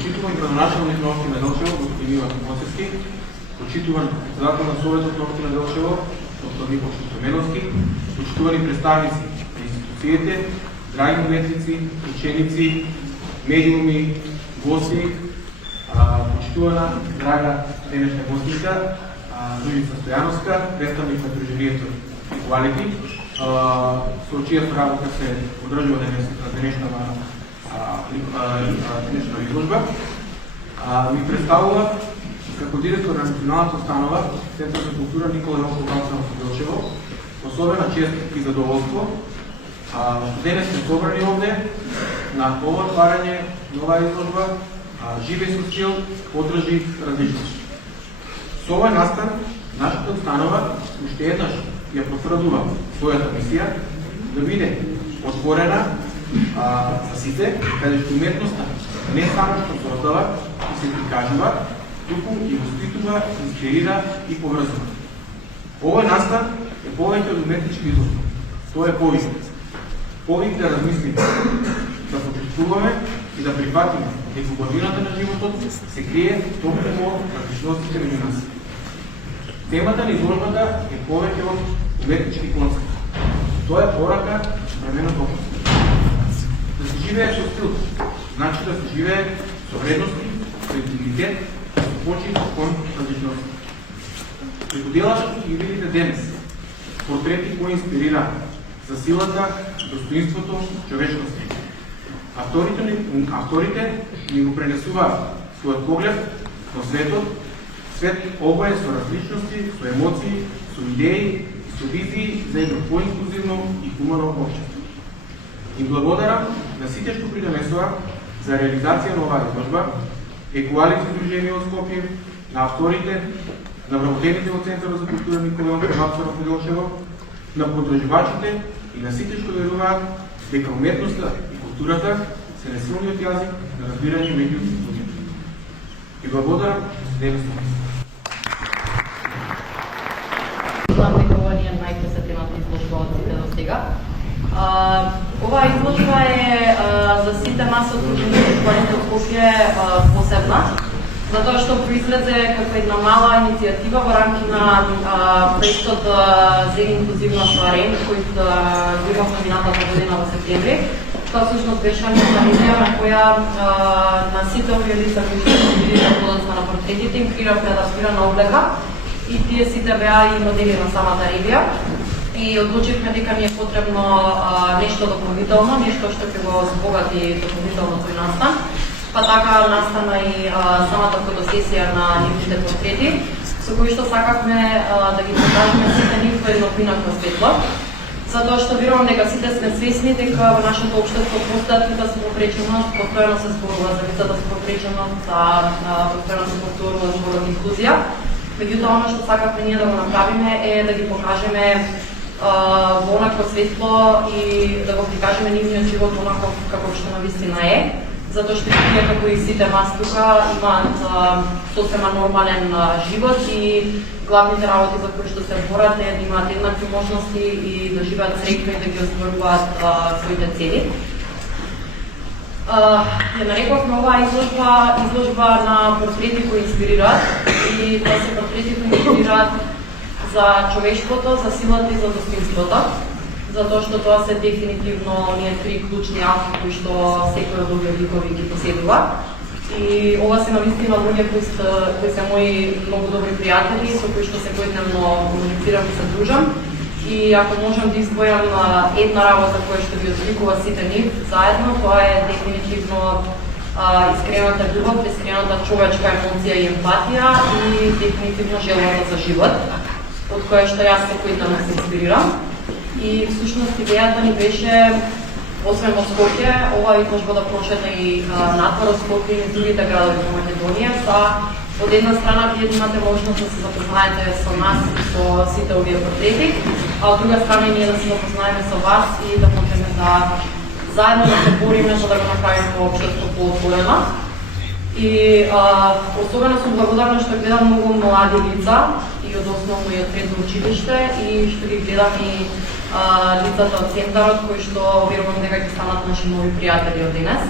Почитуван градоначалник на општина Делчево, господин Иван Моцевски, почитуван председател на Советот на општина Делчево, доктор Никола Стоменовски, почитувани представници на институциите, драги уметници, ученици, медиуми, гости, почитувана драга денешна гостинка, Руžica Стојановска, представник на Друженијето Equality, со чијата работа се одржува денешна изложба. Ми представува како директор на Националната установа Центар за култура Никола Јовков Вацанов Делчево, особена чест и задоволство што денес сме собрани овде на ова отварање на оваа изложба Живе со стил, подржи различност. Со овој настан, нашата установа уште еднаш ја потврдува својата мисија да биде отворена за сите, каде што уметноста не само што создава и се прикажува, туку и воспитува, инспирира и поврзува. Овој настан е повеќе од уметнички изложба. Тоа е повик. Повик да размислиме, да почувствуваме и да прифатиме дека убавината на животот се крие токму во различностите меѓу нас. Темата на изложбата е повеќе од уметнички концепт. Тоа е порака временото општество. Да се живее со стил, значи да се живее со вредности, со интегритет, со почит кон различности. Преку делата ги видите денес портрети кои инспирира за силата, достоинството, човечноста. Авторите ни го пренесуваат својот поглед на светот, свет обоен со различности, со емоции, со идеи и со визии за едно поинклузивно и хумано општество. Им благодарам на сите што придонесоа за реализација на оваа изложба, Equality Дружение од Скопје, на авторите, на вработените од Центарот за култура Никола Јовков Вацанов Делчево, на подржувачите и на сите што веруваат дека уметноста и културата се несилниот јазик на разбирање меѓу луѓето. И благодарам денес. Знам дека ова не е најпосетената изложба од сите до сега. Оваа изложба е за сите нас од Друженијето Equality од Скопје посебна, затоа што произлезе како една мала иницијатива во рамки на проектот за инклузивно стварење, кој го имавме минатата година во септември. Тоа всушност беше една идеја на која на сите овие лица кои што се били подоцна на портретите им креиравме адаптирана облека и тие сите беа и модели на самата ревија. И одлучивме дека ни е потребно нешто дополнително, нешто што ќе го збогати дополнително тој настан. Па така настана и самата фотосесија на нивните портрети, со кои што сакавме да ги покажеме сите нив во едно поинакво светло. Затоа што верувам дека сите сме свесни дека во нашето општество постојат лица со попреченост, постојано се зборува за лицата со попреченост, постојано се повторува зборот инклузија. Меѓутоа, она што сакавме ние да го направиме е да ги покажеме во онакво светло и да го прикажеме нивниот живот онако како што навистина е, затоа што тие како и сите нас тука имаат сосема нормален живот и главните работи за кои што се борат е да имаат еднакви можности и да живеат среќно и да ги остваруваат своите цели. Ја нарекувавме оваа изложба на портрети кои инспирираат и тоа се портрети кои инспирираат за човештвото, за силата и за достоинството, затоа што тоа се дефинитивно оние три клучни алфи кои што секој од овие ликови ги поседува. И ова се навистина луѓе кои се мои многу добри пријатели, со кои што секојдневно комуницирам и се дружам. И ако можам да избојам една работа која што ги одликува сите нив заедно, тоа е дефинитивно искрената љубов, искрената човечка емоција и емпатија и дефинитивно желбата за живот, од која што јас секојдневно се инспирирам. И всушност идејата ни беше, освен во Скопје, оваа изложба да прошета и надвор од Скопје и другите градови во Македонија, од една страна вие имате можност да се запознаете со нас и со сите овие портрети, а од друга страна ние да се запознаеме со вас и да можеме да заедно да се бориме за да го направиме општество поотворено. И особено сум благодарна што гледам многу млади лица и од основно и од средно училиште и што ги гледам и лицата од центарот кои што верувам дека ќе станат наши нови пријатели од денес.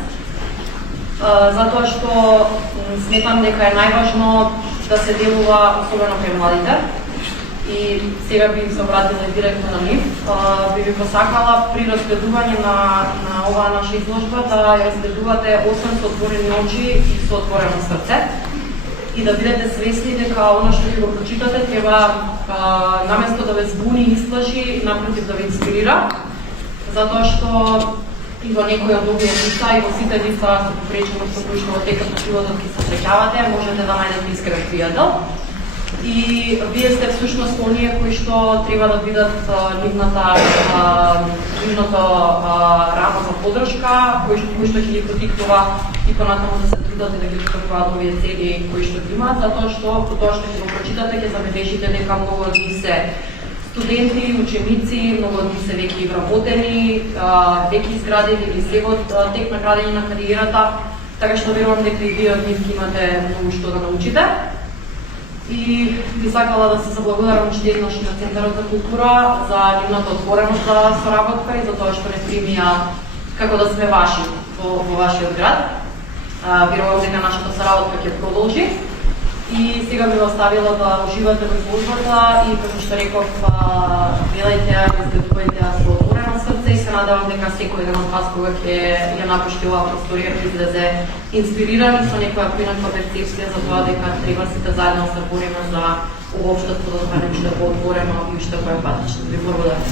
затоа што сметам дека е најважно да се делува особено кај младите. И сега би се обратила директно на нив. Би ви посакала при разгледување на оваа наша изложба да ја разгледувате освен со отворени очи и со отворено срце и да бидете свесни дека она што ќе го прочитате треба наместо да ве збуни и исплаши, напротив да ве инспирира, затоа што и во некои од овие листа и во сите листа се попречено со кои што во текот на животот ќе се среќавате, можете да најдете искрен пријател. И вие сте всушност оние кои што треба да бидат нивното рамо за подршка, кои што ќе ги потикнува и понатаму да се трудат и да ги постигнуваат овие цели кои што ги имаат, затоа што по тоа што ќе го прочитате ќе забележите дека многу од нив се студенти, ученици, многу од нив се веќе вработени, веќе изградени или се во тек на градење на кариерата, така што верувам дека и вие од нив ќе имате многу што да научите. И би сакала да се заблагодарам уште еднаш на Центарот за култура за нивната отвореност за соработка и за тоа што не примија како да сме ваши во вашиот град. Верувам дека нашата соработка ќе продолжи. И сега би оставила да уживате во изложбата и како што реков, гледајте ја, разгледувајте ја со отворено срце и се надевам дека секој ден од вас кога ќе ја напушти оваа просторија ќе излезе инспириран и со некоја поинаква перцепција за тоа дека треба сите заедно да се бориме за ова општество да стане уште поотворено и уште поемпатично. Ви благодарам.